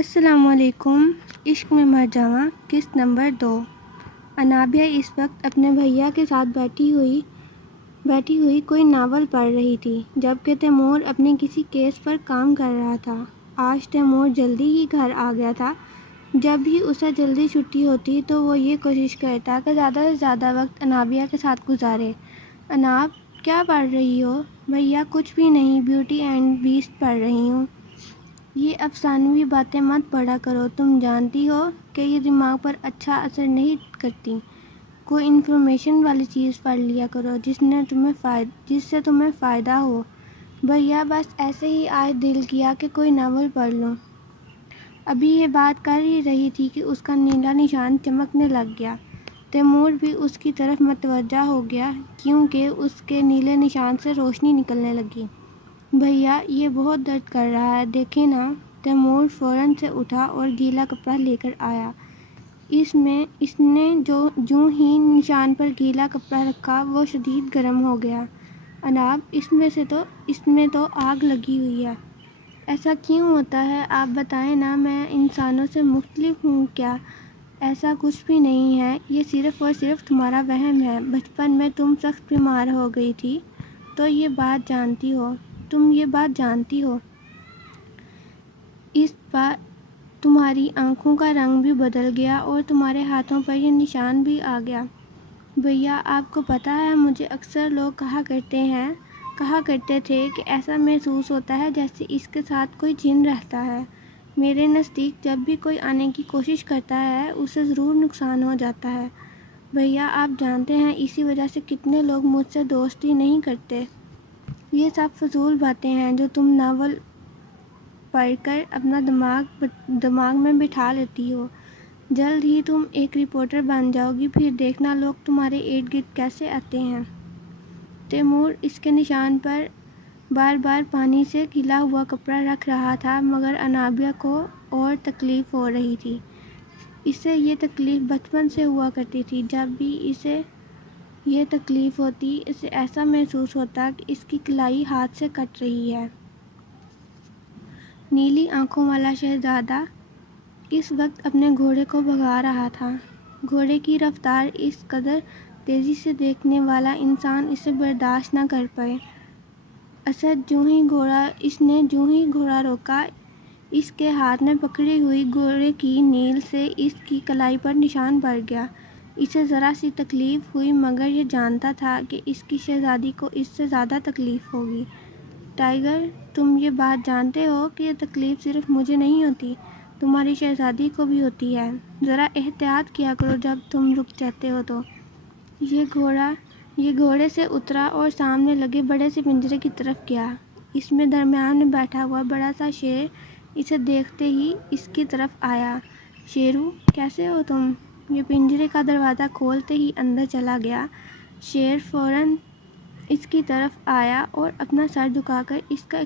السلام علیکم۔ عشق میں مر جاواں قسط نمبر 2۔ انابیہ اس وقت اپنے بھیا کے ساتھ بیٹھی ہوئی کوئی ناول پڑھ رہی تھی، جبکہ تیمور اپنے کسی کیس پر کام کر رہا تھا۔ آج تیمور جلدی ہی گھر آ گیا تھا۔ جب بھی اسے جلدی چھٹی ہوتی تو وہ یہ کوشش کرتا کہ زیادہ سے زیادہ وقت انابیہ کے ساتھ گزارے۔ اناب، کیا پڑھ رہی ہو؟ بھیا، کچھ بھی نہیں، بیوٹی اینڈ بیسٹ پڑھ رہی ہوں۔ یہ افسانوی باتیں مت پڑھا کرو، تم جانتی ہو کہ یہ دماغ پر اچھا اثر نہیں کرتی۔ کوئی انفارمیشن والی چیز پڑھ لیا کرو جس سے تمہیں فائدہ ہو۔ بھیا، بس ایسے ہی آج دل کیا کہ کوئی ناول پڑھ لوں۔ ابھی یہ بات کر ہی رہی تھی کہ اس کا نیلا نشان چمکنے لگ گیا۔ تیمور بھی اس کی طرف متوجہ ہو گیا کیونکہ اس کے نیلے نشان سے روشنی نکلنے لگی۔ بھیا، یہ بہت درد کر رہا ہے، دیکھیں نا۔ تیمور فوراً سے اٹھا اور گیلا کپڑا لے کر آیا۔ اس نے جوں ہی نشان پر گیلا کپڑا رکھا وہ شدید گرم ہو گیا۔ اناب، اس میں تو آگ لگی ہوئی ہے۔ ایسا کیوں ہوتا ہے؟ آپ بتائیں نا، میں انسانوں سے مختلف ہوں کیا؟ ایسا کچھ بھی نہیں ہے، یہ صرف اور صرف تمہارا وہم ہے۔ بچپن میں تم سخت بیمار ہو گئی تھی تو تم یہ بات جانتی ہو۔ اس بار تمہاری آنکھوں کا رنگ بھی بدل گیا اور تمہارے ہاتھوں پر یہ نشان بھی آ گیا۔ بھیا، آپ کو پتہ ہے، مجھے اکثر لوگ کہا کرتے تھے کہ ایسا محسوس ہوتا ہے جیسے اس کے ساتھ کوئی جن رہتا ہے۔ میرے نزدیک جب بھی کوئی آنے کی کوشش کرتا ہے اسے ضرور نقصان ہو جاتا ہے۔ بھیا، آپ جانتے ہیں اسی وجہ سے کتنے لوگ مجھ سے دوستی نہیں کرتے۔ یہ سب فضول باتیں ہیں جو تم ناول پڑھ کر اپنا دماغ میں بٹھا لیتی ہو۔ جلد ہی تم ایک رپورٹر بن جاؤ گی، پھر دیکھنا لوگ تمہارے ارد گرد کیسے آتے ہیں۔ تیمور اس کے نشان پر بار بار پانی سے گیلا ہوا کپڑا رکھ رہا تھا، مگر انابیہ کو اور تکلیف ہو رہی تھی۔ اسے یہ تکلیف بچپن سے ہوا کرتی تھی۔ جب بھی اسے یہ تکلیف ہوتی، اسے ایسا محسوس ہوتا کہ اس کی کلائی ہاتھ سے کٹ رہی ہے۔ نیلی آنکھوں والا شہزادہ اس وقت اپنے گھوڑے کو بھگا رہا تھا۔ گھوڑے کی رفتار اس قدر تیزی سے دیکھنے والا انسان اسے برداشت نہ کر پائے۔ اس نے جوں ہی گھوڑا روکا، اس کے ہاتھ میں پکڑی ہوئی گھوڑے کی نیل سے اس کی کلائی پر نشان پڑ گیا۔ اسے ذرا سی تکلیف ہوئی، مگر یہ جانتا تھا کہ اس کی شہزادی کو اس سے زیادہ تکلیف ہوگی۔ ٹائیگر، تم یہ بات جانتے ہو کہ یہ تکلیف صرف مجھے نہیں ہوتی، تمہاری شہزادی کو بھی ہوتی ہے۔ ذرا احتیاط کیا کرو جب تم رک جاتے ہو تو۔ یہ گھوڑے سے اترا اور سامنے لگے بڑے سے پنجرے کی طرف گیا۔ اس میں درمیان میں بیٹھا ہوا بڑا سا شیر اسے دیکھتے ہی اس کی طرف آیا۔ شیرو، کیسے ہو تم؟ یہ پنجرے کا دروازہ کھولتے ہی اندر چلا گیا۔ شیر فوراً اس کی طرف آیا اور اپنا سر جھکا کر اس کا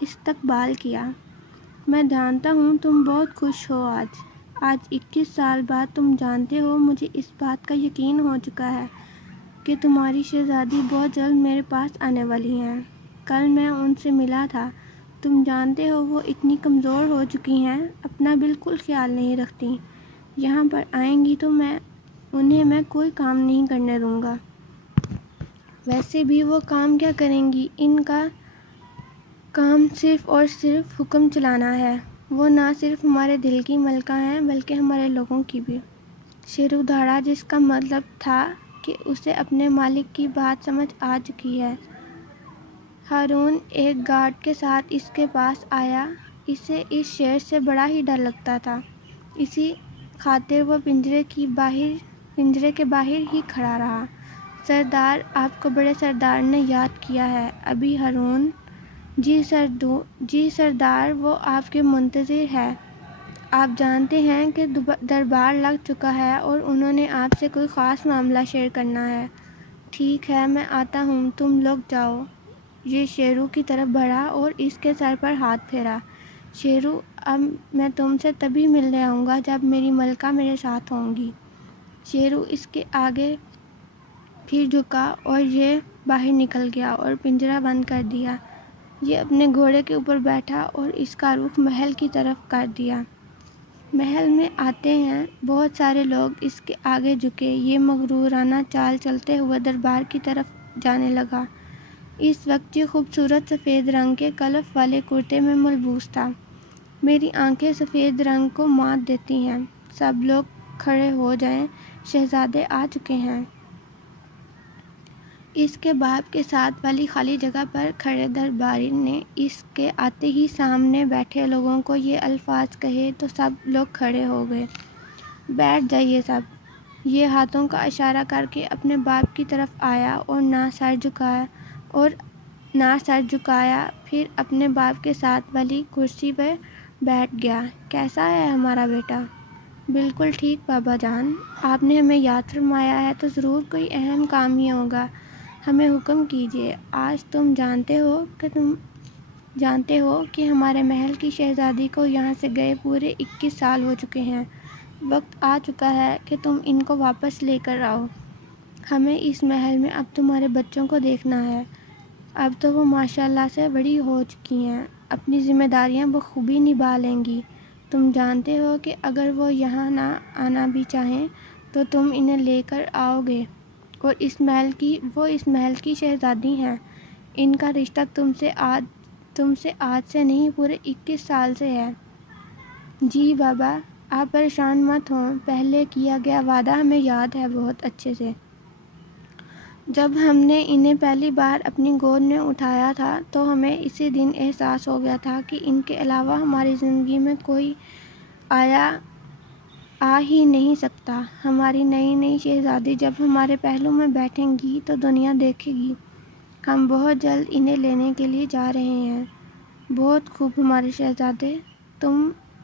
استقبال کیا۔ میں جانتا ہوں تم بہت خوش ہو آج 21 سال بعد تم جانتے ہو، مجھے اس بات کا یقین ہو چکا ہے کہ تمہاری شہزادی بہت جلد میرے پاس آنے والی ہیں۔ کل میں ان سے ملا تھا۔ تم جانتے ہو وہ اتنی کمزور ہو چکی ہیں، اپنا بالکل خیال نہیں رکھتی۔ یہاں پر آئیں گی تو انہیں میں کوئی کام نہیں کرنے دوں گا۔ ویسے بھی وہ کام کیا کریں گی؟ ان کا کام صرف اور صرف حکم چلانا ہے۔ وہ نہ صرف ہمارے دل کی ملکہ ہیں بلکہ ہمارے لوگوں کی بھی۔ شیرو دھاڑا، جس کا مطلب تھا کہ اسے اپنے مالک کی بات سمجھ آ چکی ہے۔ ہارون ایک گارڈ کے ساتھ اس کے پاس آیا۔ اسے اس شیر سے بڑا ہی ڈر لگتا تھا، اسی خاطر وہ پنجرے کے باہر ہی کھڑا رہا۔ سردار، آپ کو بڑے سردار نے یاد کیا ہے۔ ابھی ہارون، جی سردار، وہ آپ کے منتظر ہے۔ آپ جانتے ہیں کہ دربار لگ چکا ہے اور انہوں نے آپ سے کوئی خاص معاملہ شیئر کرنا ہے۔ ٹھیک ہے، میں آتا ہوں، تم لوگ جاؤ۔ یہ شیرو کی طرف بڑھا اور اس کے سر پر ہاتھ پھیرا۔ شیرو، اب میں تم سے تبھی ملنے آؤں گا جب میری ملکہ میرے ساتھ ہوں گی۔ شیرو اس کے آگے پھر جھکا اور یہ باہر نکل گیا اور پنجرہ بند کر دیا۔ یہ اپنے گھوڑے کے اوپر بیٹھا اور اس کا رخ محل کی طرف کر دیا۔ محل میں آتے ہیں بہت سارے لوگ اس کے آگے جھکے، یہ مغرورانہ چال چلتے ہوئے دربار کی طرف جانے لگا۔ اس وقت یہ خوبصورت سفید رنگ کے کلف والے کرتے میں ملبوس تھا۔ میری آنکھیں سفید رنگ کو مات دیتی ہیں۔ سب لوگ کھڑے ہو جائیں، شہزادے آ چکے ہیں۔ اس کے باپ کے ساتھ والی خالی جگہ پر کھڑے درباری نے اس کے آتے ہی سامنے بیٹھے لوگوں کو یہ الفاظ کہے تو سب لوگ کھڑے ہو گئے۔ بیٹھ جائیے سب۔ یہ ہاتھوں کا اشارہ کر کے اپنے باپ کی طرف آیا اور نہ سر جھکایا، پھر اپنے باپ کے ساتھ والی کرسی پہ بیٹھ گیا۔ کیسا ہے ہمارا بیٹا؟ بالکل ٹھیک بابا جان، آپ نے ہمیں یاد فرمایا ہے تو ضرور کوئی اہم کام ہی ہوگا، ہمیں حکم کیجیے۔ آج تم جانتے ہو کہ ہمارے محل کی شہزادی کو یہاں سے گئے پورے 21 سال ہو چکے ہیں۔ وقت آ چکا ہے کہ تم ان کو واپس لے کر آؤ۔ ہمیں اس محل میں اب تمہارے بچوں کو دیکھنا ہے۔ اب تو وہ ماشاءاللہ سے بڑی ہو چکی ہیں، اپنی ذمہ داریاں بخوبی نبھا لیں گی۔ تم جانتے ہو کہ اگر وہ یہاں نہ آنا بھی چاہیں تو تم انہیں لے کر آؤ گے، اور وہ اس محل کی شہزادی ہیں۔ ان کا رشتہ تم سے آج سے نہیں، پورے 21 سال سے ہے۔ جی بابا، آپ پریشان مت ہوں، پہلے کیا گیا وعدہ ہمیں یاد ہے بہت اچھے سے۔ جب ہم نے انہیں پہلی بار اپنی گود میں اٹھایا تھا تو ہمیں اسی دن احساس ہو گیا تھا کہ ان کے علاوہ ہماری زندگی میں کوئی آ ہی نہیں سکتا۔ ہماری نئی شہزادی جب ہمارے پہلو میں بیٹھیں گی تو دنیا دیکھے گی۔ ہم بہت جلد انہیں لینے کے لیے جا رہے ہیں۔ بہت خوب ہمارے شہزادے،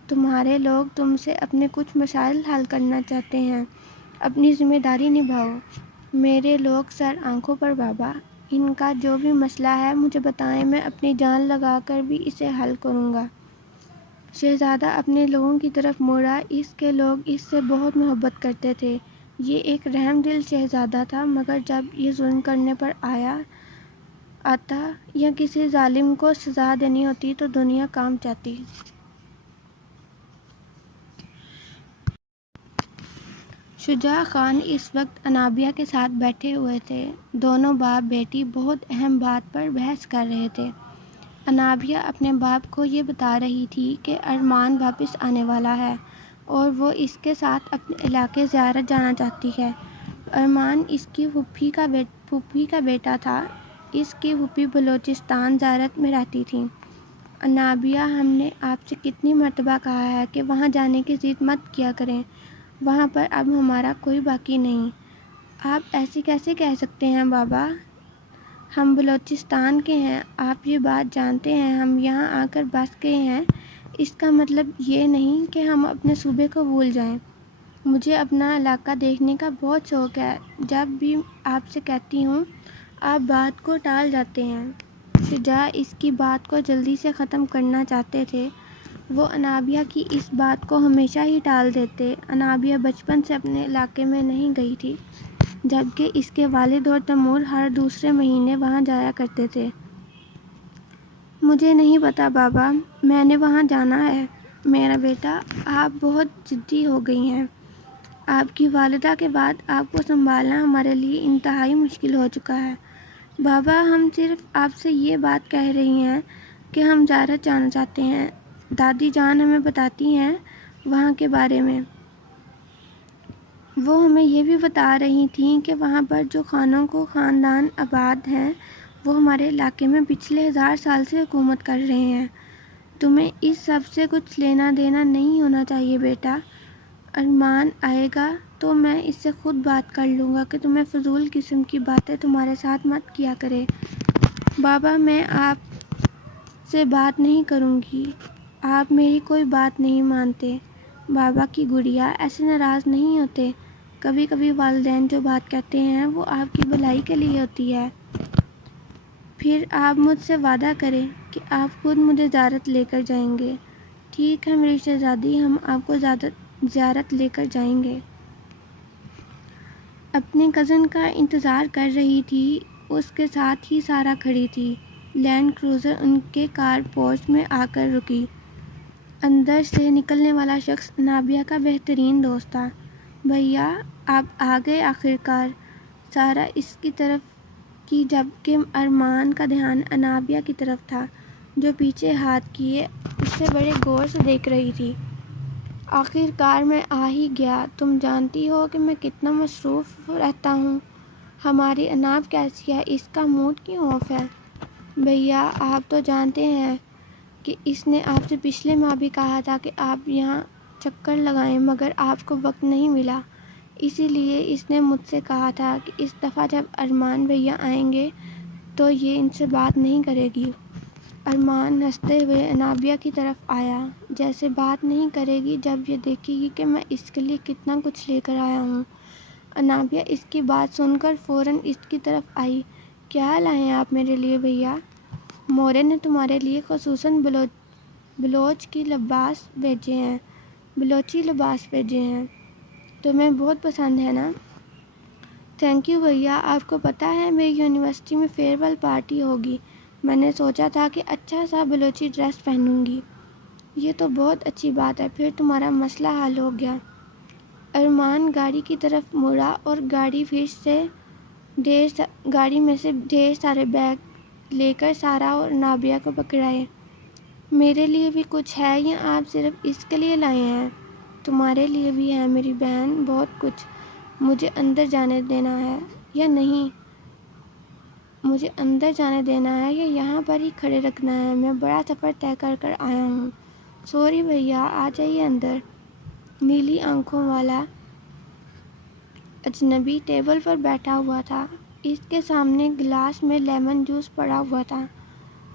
تمہارے لوگ تم سے اپنے کچھ مسائل حل کرنا چاہتے ہیں، اپنی ذمہ داری نبھاؤ۔ میرے لوگ سر آنکھوں پر بابا، ان کا جو بھی مسئلہ ہے مجھے بتائیں، میں اپنی جان لگا کر بھی اسے حل کروں گا۔ شہزادہ اپنے لوگوں کی طرف مڑا۔ اس کے لوگ اس سے بہت محبت کرتے تھے۔ یہ ایک رحم دل شہزادہ تھا، مگر جب یہ ظلم کرنے پر آتا یا کسی ظالم کو سزا دینی ہوتی تو دنیا کانپ جاتی۔ شجاع خان اس وقت انابیہ کے ساتھ بیٹھے ہوئے تھے۔ دونوں باپ بیٹی بہت اہم بات پر بحث کر رہے تھے۔ انابیہ اپنے باپ کو یہ بتا رہی تھی کہ ارمان واپس آنے والا ہے اور وہ اس کے ساتھ اپنے علاقے زیارت جانا چاہتی ہے۔ ارمان اس کی پھوپھی کا بیٹا تھا۔ اس کی پھوپھی بلوچستان زیارت میں رہتی تھیں۔ انابیہ، ہم نے آپ سے کتنی مرتبہ کہا ہے کہ وہاں جانے کی ضد مت کیا کریں، وہاں پر اب ہمارا کوئی باقی نہیں۔ آپ ایسے کیسے کہہ سکتے ہیں بابا؟ ہم بلوچستان کے ہیں، آپ یہ بات جانتے ہیں۔ ہم یہاں آ کر بس گئے ہیں، اس کا مطلب یہ نہیں کہ ہم اپنے صوبے کو بھول جائیں۔ مجھے اپنا علاقہ دیکھنے کا بہت شوق ہے۔ جب بھی آپ سے کہتی ہوں، آپ بات کو ٹال جاتے ہیں۔ شجاع اس کی بات کو جلدی سے ختم کرنا چاہتے تھے۔ وہ انابیہ کی اس بات کو ہمیشہ ہی ٹال دیتے۔ انابیہ بچپن سے اپنے علاقے میں نہیں گئی تھی، جبکہ اس کے والد اور تیمور ہر دوسرے مہینے وہاں جایا کرتے تھے۔ مجھے نہیں پتا بابا، میں نے وہاں جانا ہے۔ میرا بیٹا، آپ بہت ضدی ہو گئی ہیں۔ آپ کی والدہ کے بعد آپ کو سنبھالنا ہمارے لیے انتہائی مشکل ہو چکا ہے۔ بابا، ہم صرف آپ سے یہ بات کہہ رہی ہیں کہ ہم زیارت جانا چاہتے ہیں۔ دادی جان ہمیں بتاتی ہیں وہاں کے بارے میں۔ وہ ہمیں یہ بھی بتا رہی تھیں کہ وہاں پر جو خاندان آباد ہیں وہ ہمارے علاقے میں پچھلے 1000 سال سے حکومت کر رہے ہیں۔ تمہیں اس سب سے کچھ لینا دینا نہیں ہونا چاہیے بیٹا۔ ارمان آئے گا تو میں اس سے خود بات کر لوں گا کہ تمہیں فضول قسم کی باتیں تمہارے ساتھ مت کیا کرے۔ بابا، میں آپ سے بات نہیں کروں گی، آپ میری کوئی بات نہیں مانتے۔ بابا کی گڑیا، ایسے ناراض نہیں ہوتے۔ کبھی کبھی والدین جو بات کہتے ہیں وہ آپ کی بھلائی کے لیے ہوتی ہے۔ پھر آپ مجھ سے وعدہ کریں کہ آپ خود مجھے زیارت لے کر جائیں گے۔ ٹھیک ہے میری شہزادی، ہم آپ کو زیارت لے کر جائیں گے۔ اپنے کزن کا انتظار کر رہی تھی، اس کے ساتھ ہی سارا کھڑی تھی۔ لینڈ کروزر ان کے کار پورچ میں آ کر رکی۔ اندر سے نکلنے والا شخص انابیہ کا بہترین دوست تھا۔ بھیا آپ آ گئے آخرکار، سارا اس کی طرف کی جبکہ ارمان کا دھیان انابیہ کی طرف تھا جو پیچھے ہاتھ کیے اسے بڑے غور سے دیکھ رہی تھی۔ آخرکار میں آ ہی گیا، تم جانتی ہو کہ میں کتنا مصروف رہتا ہوں۔ ہماری اناب کیسی ہے، اس کا موڈ کیوں آف ہے؟ بھیا آپ تو جانتے ہیں کہ اس نے آپ سے پچھلے ماہ بھی کہا تھا کہ آپ یہاں چکر لگائیں مگر آپ کو وقت نہیں ملا، اسی لیے اس نے مجھ سے کہا تھا کہ اس دفعہ جب ارمان بھیا آئیں گے تو یہ ان سے بات نہیں کرے گی۔ ارمان ہنستے ہوئے انابیہ کی طرف آیا، جیسے بات نہیں کرے گی جب یہ دیکھے گی کہ میں اس کے لیے کتنا کچھ لے کر آیا ہوں۔ انابیہ اس کی بات سن کر فوراً اس کی طرف آئی، کیا لائے ہیں آپ میرے لیے بھیا؟ مورے نے تمہارے لیے خصوصاً بلوچی لباس بھیجے ہیں، تمہیں بہت پسند ہے نا؟ تھینک یو بھیا، آپ کو پتہ ہے میری یونیورسٹی میں فیئر ویل پارٹی ہوگی، میں نے سوچا تھا کہ اچھا سا بلوچی ڈریس پہنوں گی۔ یہ تو بہت اچھی بات ہے، پھر تمہارا مسئلہ حل ہو گیا۔ ارمان گاڑی کی طرف مڑا اور گاڑی میں سے ڈھیر سارے بیگ لے کر سارا اور انابیہ کو پکڑائے۔ میرے لیے بھی کچھ ہے یا آپ صرف اس کے لیے لائے ہیں؟ تمہارے لیے بھی ہے میری بہن، بہت کچھ۔ مجھے اندر جانے دینا ہے یا نہیں؟ مجھے اندر جانے دینا ہے یا یہاں پر ہی کھڑے رکھنا ہے؟ میں بڑا سفر طے کر کر آیا ہوں۔ سوری بھیا، آ جائیے اندر۔ نیلی آنکھوں والا اجنبی ٹیبل پر بیٹھا ہوا تھا، اس کے سامنے گلاس میں لیمن جوس پڑا ہوا تھا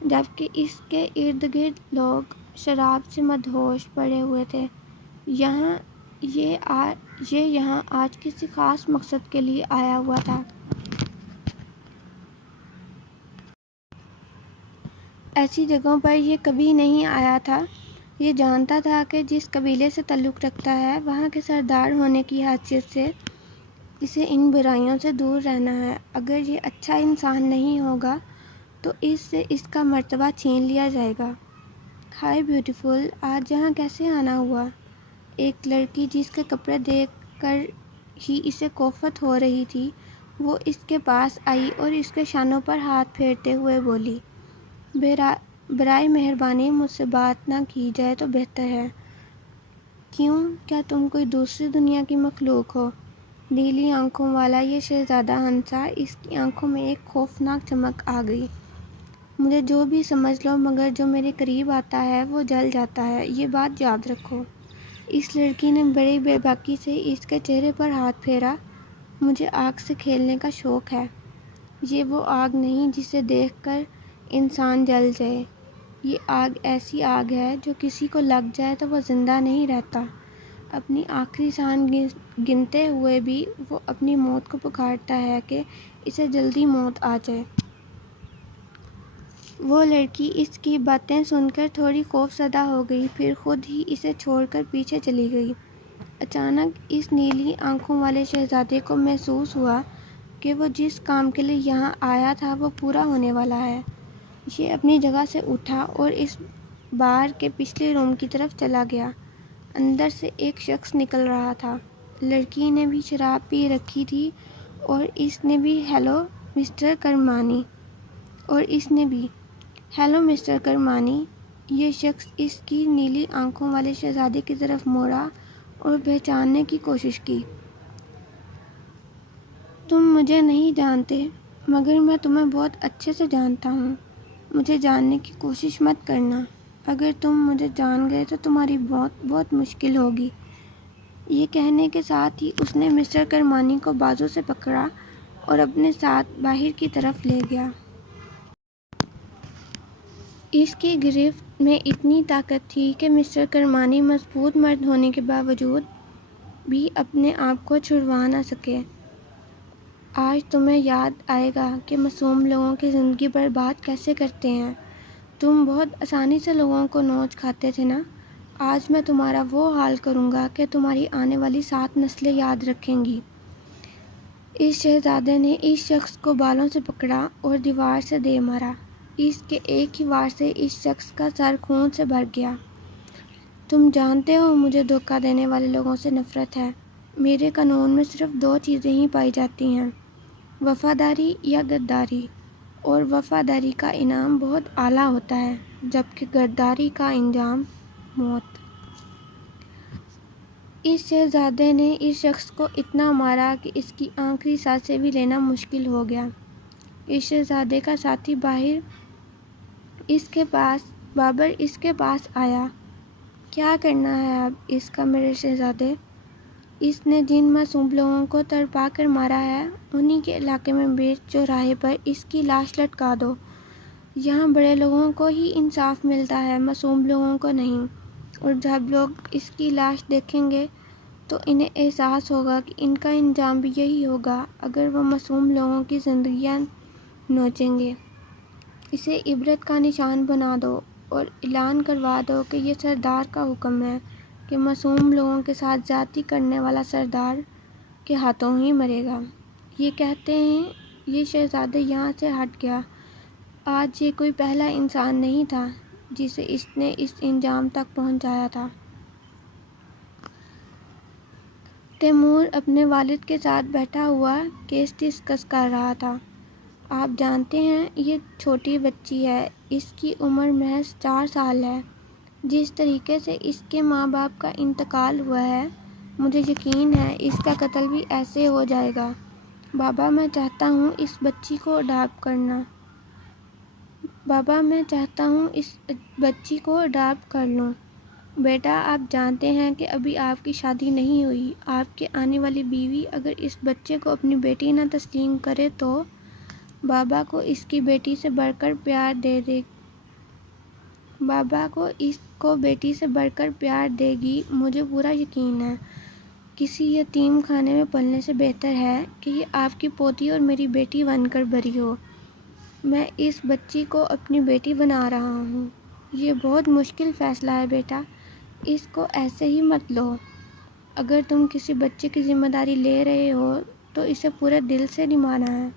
جبکہ اس کے ارد گرد لوگ شراب سے مدہوش پڑے ہوئے تھے۔ یہ یہاں آج کسی خاص مقصد کے لیے آیا ہوا تھا۔ ایسی جگہوں پر یہ کبھی نہیں آیا تھا۔ یہ جانتا تھا کہ جس قبیلے سے تعلق رکھتا ہے وہاں کے سردار ہونے کی حیثیت سے اسے ان برائیوں سے دور رہنا ہے۔ اگر یہ اچھا انسان نہیں ہوگا تو اس سے اس کا مرتبہ چھین لیا جائے گا۔ ہائے بیوٹیفل، آج یہاں کیسے آنا ہوا؟ ایک لڑکی جس کے کپڑے دیکھ کر ہی اسے کوفت ہو رہی تھی وہ اس کے پاس آئی اور اس کے شانوں پر ہاتھ پھیرتے ہوئے بولی، برائے مہربانی مجھ سے بات نہ کی جائے تو بہتر ہے۔ کیوں، کیا تم کوئی دوسری دنیا کی مخلوق ہو؟ نیلی آنکھوں والا یہ شہزادہ ہنسا، اس کی آنکھوں میں ایک خوفناک چمک آ گئی۔ مجھے جو بھی سمجھ لو مگر جو میرے قریب آتا ہے وہ جل جاتا ہے، یہ بات یاد رکھو۔ اس لڑکی نے بڑی بے باکی سے اس کے چہرے پر ہاتھ پھیرا، مجھے آگ سے کھیلنے کا شوق ہے۔ یہ وہ آگ نہیں جسے دیکھ کر انسان جل جائے، یہ آگ ایسی آگ ہے جو کسی کو لگ جائے تو وہ زندہ نہیں رہتا، اپنی آخری سانس گنتے ہوئے بھی وہ اپنی موت کو پکارتا ہے کہ اسے جلدی موت آ جائے۔ وہ لڑکی اس کی باتیں سن کر تھوڑی خوف زدہ ہو گئی، پھر خود ہی اسے چھوڑ کر پیچھے چلی گئی۔ اچانک اس نیلی آنکھوں والے شہزادے کو محسوس ہوا کہ وہ جس کام کے لیے یہاں آیا تھا وہ پورا ہونے والا ہے۔ یہ اپنی جگہ سے اٹھا اور اس بار کے پچھلے روم کی طرف چلا گیا۔ اندر سے ایک شخص نکل رہا تھا۔ لڑکی نے بھی شراب پی رکھی تھی اور اس نے بھی ہیلو مسٹر کرمانی۔ یہ شخص اس کی نیلی آنکھوں والے شہزادے کی طرف مڑا اور پہچاننے کی کوشش کی۔ تم مجھے نہیں جانتے مگر میں تمہیں بہت اچھے سے جانتا ہوں، مجھے جاننے کی کوشش مت کرنا، اگر تم مجھے جان گئے تو تمہاری موت بہت مشکل ہوگی۔ یہ کہنے کے ساتھ ہی اس نے مسٹر کرمانی کو بازو سے پکڑا اور اپنے ساتھ باہر کی طرف لے گیا۔ اس کی گرفت میں اتنی طاقت تھی کہ مسٹر کرمانی مضبوط مرد ہونے کے باوجود بھی اپنے آپ کو چھڑوا نہ سکے۔ آج تمہیں یاد آئے گا کہ معصوم لوگوں کی زندگی برباد کیسے کرتے ہیں۔ تم بہت آسانی سے لوگوں کو نوچ کھاتے تھے نا، آج میں تمہارا وہ حال کروں گا کہ تمہاری آنے والی 7 نسلیں یاد رکھیں گی۔ اس شہزادے نے اس شخص کو بالوں سے پکڑا اور دیوار سے دے مارا۔ اس کے ایک ہی وار سے اس شخص کا سر خون سے بھر گیا۔ تم جانتے ہو مجھے دھوکہ دینے والے لوگوں سے نفرت ہے۔ میرے قانون میں صرف 2 چیزیں ہی پائی جاتی ہیں، وفاداری یا غداری، اور وفاداری کا انعام بہت اعلیٰ ہوتا ہے جبکہ غداری کا انجام موت۔ اس شہزادے نے اس شخص کو اتنا مارا کہ اس کی آخری سانسیں بھی لینا مشکل ہو گیا۔ اس شہزادے کا ساتھی بابر اس کے پاس آیا۔ کیا کرنا ہے اب اس کا میرے شہزادے؟ اس نے جن معصوم لوگوں کو تڑپا کر مارا ہے انہی کے علاقے میں بیچ چوراہے پر اس کی لاش لٹکا دو۔ یہاں بڑے لوگوں کو ہی انصاف ملتا ہے، معصوم لوگوں کو نہیں۔ اور جب لوگ اس کی لاش دیکھیں گے تو انہیں احساس ہوگا کہ ان کا انجام بھی یہی ہوگا اگر وہ معصوم لوگوں کی زندگیاں نوچیں گے۔ اسے عبرت کا نشان بنا دو اور اعلان کروا دو کہ یہ سردار کا حکم ہے کہ معصوم لوگوں کے ساتھ زیادتی کرنے والا سردار کے ہاتھوں ہی مرے گا۔ یہ کہتے ہیں یہ شہزادہ یہاں سے ہٹ گیا۔ آج یہ کوئی پہلا انسان نہیں تھا جسے اس نے اس انجام تک پہنچایا تھا۔ تیمور اپنے والد کے ساتھ بیٹھا ہوا کیس ڈسکس کر رہا تھا۔ آپ جانتے ہیں یہ چھوٹی بچی ہے، اس کی عمر محض 4 سال ہے۔ جس طریقے سے اس کے ماں باپ کا انتقال ہوا ہے مجھے یقین ہے اس کا قتل بھی ایسے ہو جائے گا۔ بابا میں چاہتا ہوں اس بچی کو اڈاپٹ کر لوں۔ بیٹا آپ جانتے ہیں کہ ابھی آپ کی شادی نہیں ہوئی۔ آپ کی آنے والی بیوی اگر اس بچے کو اپنی بیٹی نہ تسلیم کرے تو بابا کو اس کو بیٹی سے بڑھ کر پیار دے گی۔ مجھے پورا یقین ہے۔ کسی یتیم خانے میں پلنے سے بہتر ہے کہ یہ آپ کی پوتی اور میری بیٹی بن کر بری ہو۔ میں اس بچی کو اپنی بیٹی بنا رہا ہوں۔ یہ بہت مشکل فیصلہ ہے بیٹا، اس کو ایسے ہی مت لو۔ اگر تم کسی بچے کی ذمہ داری لے رہے ہو تو اسے پورے دل سے نبھانا ہے۔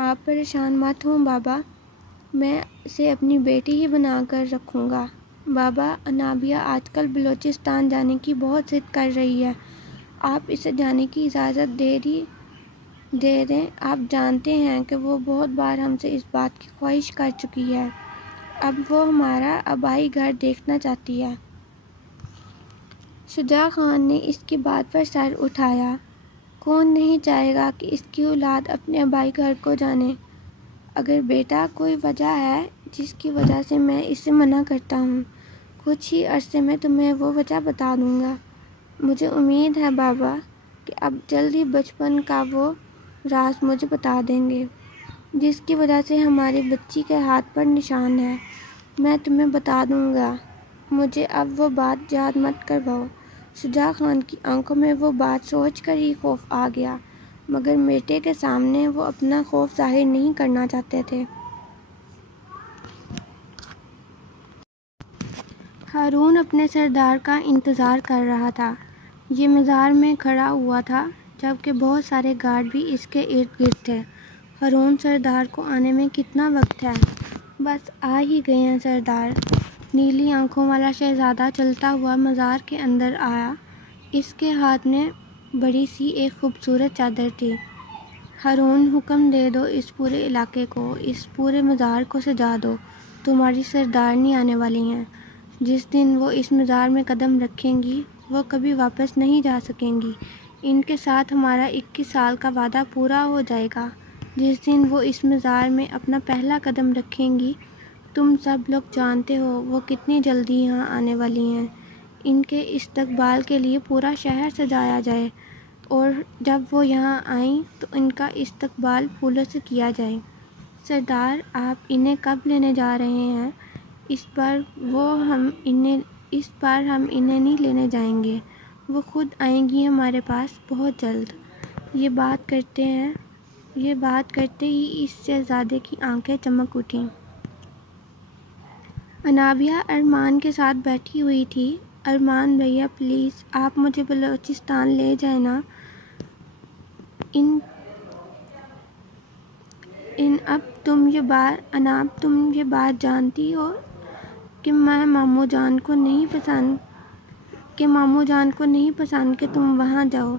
آپ پریشان مت ہوں بابا، میں اسے اپنی بیٹی ہی بنا کر رکھوں گا۔ بابا انابیہ آج کل بلوچستان جانے کی بہت ضد کر رہی ہے، آپ اسے جانے کی اجازت دے دیں۔ آپ جانتے ہیں کہ وہ بہت بار ہم سے اس بات کی خواہش کر چکی ہے۔ اب وہ ہمارا آبائی گھر دیکھنا چاہتی ہے۔ شجاع خان نے اس کی بات پر سر اٹھایا۔ کون نہیں چاہے گا کہ اس کی اولاد اپنے آبائی گھر کو جانے؟ اگر بیٹا کوئی وجہ ہے جس کی وجہ سے میں اسے منع کرتا ہوں، کچھ ہی عرصے میں تمہیں وہ وجہ بتا دوں گا۔ مجھے امید ہے بابا کہ اب جلد ہی بچپن کا وہ راز مجھے بتا دیں گے جس کی وجہ سے ہماری بچی کے ہاتھ پر نشان ہے۔ میں تمہیں بتا دوں گا، مجھے اب وہ بات یاد مت کرواؤ۔ شجاع خان کی آنکھوں میں وہ بات سوچ کر ہی خوف آ گیا، مگر بیٹے کے سامنے وہ اپنا خوف ظاہر نہیں کرنا چاہتے تھے۔ ہارون اپنے سردار کا انتظار کر رہا تھا۔ یہ مزار میں کھڑا ہوا تھا جبکہ بہت سارے گارڈ بھی اس کے ارد گرد تھے۔ ہارون سردار کو آنے میں کتنا وقت ہے؟ بس آ ہی گئے ہیں سردار۔ نیلی آنکھوں والا شہزادہ چلتا ہوا مزار کے اندر آیا۔ اس کے ہاتھ میں بڑی سی ایک خوبصورت چادر تھی۔ ہارون حکم دے دو اس پورے علاقے کو، اس پورے مزار کو سجا دو، تمہاری سردارنی آنے والی ہیں۔ جس دن وہ اس مزار میں قدم رکھیں گی وہ کبھی واپس نہیں جا سکیں گی۔ ان کے ساتھ ہمارا 21 سال کا وعدہ پورا ہو جائے گا۔ جس دن وہ اس مزار میں اپنا پہلا قدم رکھیں گی تم سب لوگ جانتے ہو وہ کتنی جلدی یہاں آنے والی ہیں۔ ان کے استقبال کے لیے پورا شہر سجایا جائے اور جب وہ یہاں آئیں تو ان کا استقبال پھولوں سے کیا جائے۔ سردار آپ انہیں کب لینے جا رہے ہیں؟ اس بار ہم انہیں نہیں لینے جائیں گے، وہ خود آئیں گی ہمارے پاس بہت جلد۔ یہ بات کرتے ہی اس شہزادے کی آنکھیں چمک اٹھیں۔ انابیہ ارمان کے ساتھ بیٹھی ہوئی تھی۔ ارمان بھیا پلیز آپ مجھے بلوچستان لے جائیں نا۔ اب تم یہ بات جانتی ہو کہ میں ماموں جان کو نہیں پسند کہ ماموں جان کو نہیں پسند کہ تم وہاں جاؤ۔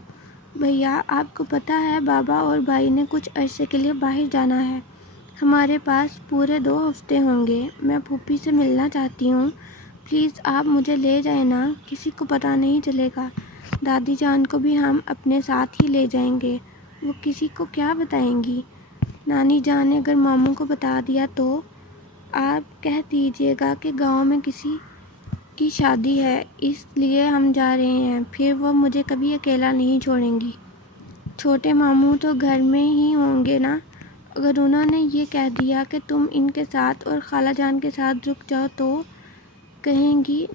بھیا آپ کو پتہ ہے بابا اور بھائی نے کچھ عرصے کے لیے باہر جانا ہے۔ ہمارے پاس پورے 2 ہفتے ہوں گے۔ میں پھوپھی سے ملنا چاہتی ہوں۔ پلیز آپ مجھے لے جائیں نا، کسی کو پتہ نہیں چلے گا۔ دادی جان کو بھی ہم اپنے ساتھ ہی لے جائیں گے، وہ کسی کو کیا بتائیں گی؟ نانی جان نے اگر ماموں کو بتا دیا تو آپ کہہ دیجیے گا کہ گاؤں میں کسی کی شادی ہے اس لیے ہم جا رہے ہیں، پھر وہ مجھے کبھی اکیلا نہیں چھوڑیں گی۔ چھوٹے ماموں تو گھر میں ہی ہوں گے نا، اگر انہوں نے یہ کہہ دیا کہ تم ان کے ساتھ اور خالہ جان کے ساتھ رک جاؤ تو کہیں گی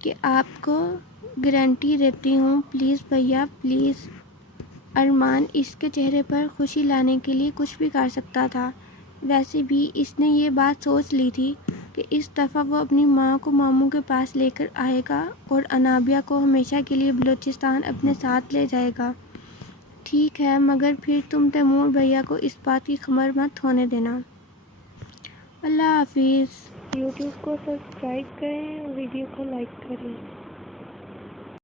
کہ آپ کو گارنٹی دیتی ہوں پلیز بھیا پلیز۔ ارمان اس کے چہرے پر خوشی لانے کے لیے کچھ بھی کر سکتا تھا۔ ویسے بھی اس نے یہ بات سوچ لی تھی کہ اس دفعہ وہ اپنی ماں کو ماموں کے پاس لے کر آئے گا اور انابیہ کو ہمیشہ کے لیے بلوچستان اپنے ساتھ لے جائے گا۔ ٹھیک ہے، مگر پھر تم تیمور بھیا کو اس بات کی خبر مت ہونے دینا۔ اللہ حافظ۔ یوٹیوب کو سبسکرائب کریں اور ویڈیو کو لائک کریں۔